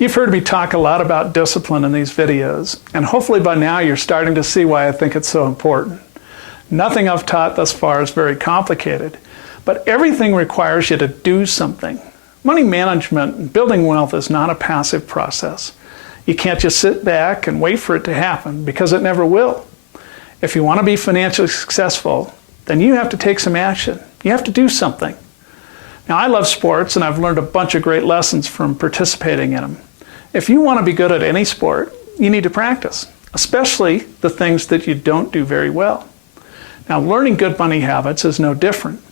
You've heard me talk a lot about discipline in these videos, and hopefully by now you're starting to see why I think it's so important. Nothing I've taught thus far is very complicated, but everything requires you to do something. Money management and building wealth is not a passive process. You can't just sit back and wait for it to happen, because it never will. If you want to be financially successful, then you have to take some action. You have to do something. Now, I love sports, and I've learned a bunch of great lessons from participating in them. If you want to be good at any sport, you need to practice, especially the things that you don't do very well. Now, learning good money habits is no different.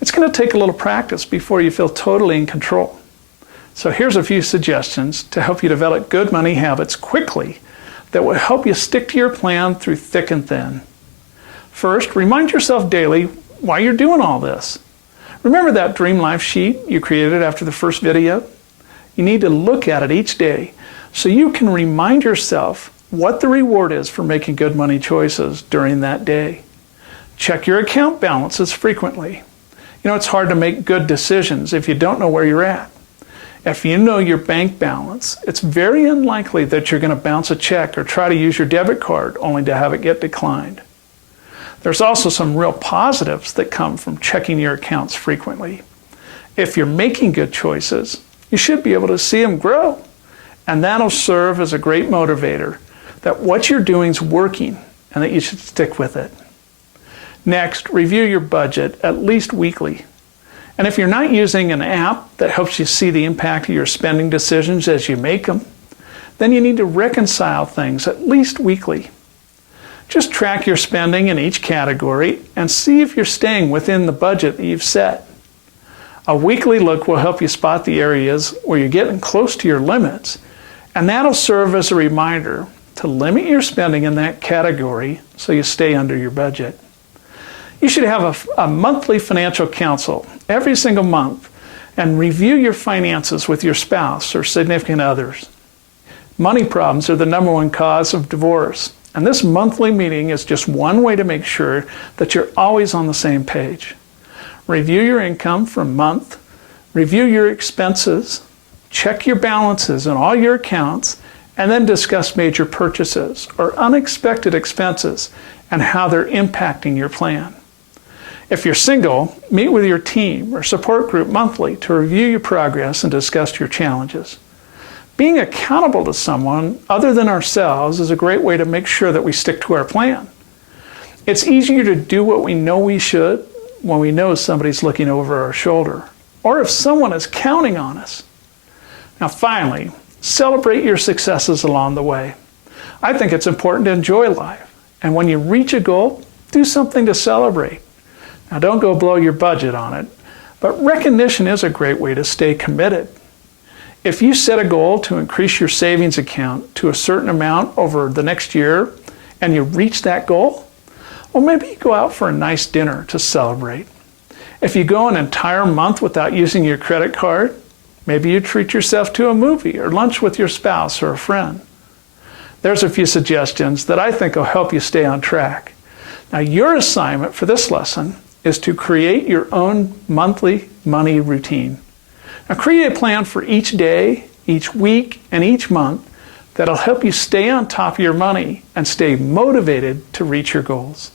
It's going to take a little practice before you feel totally in control. So here's a few suggestions to help you develop good money habits quickly that will help you stick to your plan through thick and thin. First, remind yourself daily why you're doing all this. Remember that dream life sheet you created after the first video? You need to look at it each day so you can remind yourself what the reward is for making good money choices during that day. Check your account balances frequently. You know, it's hard to make good decisions if you don't know where you're at. If you know your bank balance, it's very unlikely that you're going to bounce a check or try to use your debit card only to have it get declined. There's also some real positives that come from checking your accounts frequently. If you're making good choices, you should be able to see them grow. And that'll serve as a great motivator that what you're doing is working and that you should stick with it. Next, review your budget at least weekly. And if you're not using an app that helps you see the impact of your spending decisions as you make them, then you need to reconcile things at least weekly. Just track your spending in each category and see if you're staying within the budget that you've set. A weekly look will help you spot the areas where you're getting close to your limits, and that'll serve as a reminder to limit your spending in that category so you stay under your budget. You should have a monthly financial counsel every single month and review your finances with your spouse or significant others. Money problems are the #1 cause of divorce, and this monthly meeting is just one way to make sure that you're always on the same page. Review your income for a month, review your expenses, check your balances in all your accounts, and then discuss major purchases or unexpected expenses and how they're impacting your plan. If you're single, meet with your team or support group monthly to review your progress and discuss your challenges. Being accountable to someone other than ourselves is a great way to make sure that we stick to our plan. It's easier to do what we know we should when we know somebody's looking over our shoulder, or if someone is counting on us. Now finally, celebrate your successes along the way. I think it's important to enjoy life, and when you reach a goal, do something to celebrate. Now don't go blow your budget on it, but recognition is a great way to stay committed. If you set a goal to increase your savings account to a certain amount over the next year and you reach that goal, well, maybe you go out for a nice dinner to celebrate. If you go an entire month without using your credit card, maybe you treat yourself to a movie or lunch with your spouse or a friend. There's a few suggestions that I think will help you stay on track. Now, your assignment for this lesson is to create your own monthly money routine. Now, create a plan for each day, each week, and each month that'll help you stay on top of your money and stay motivated to reach your goals.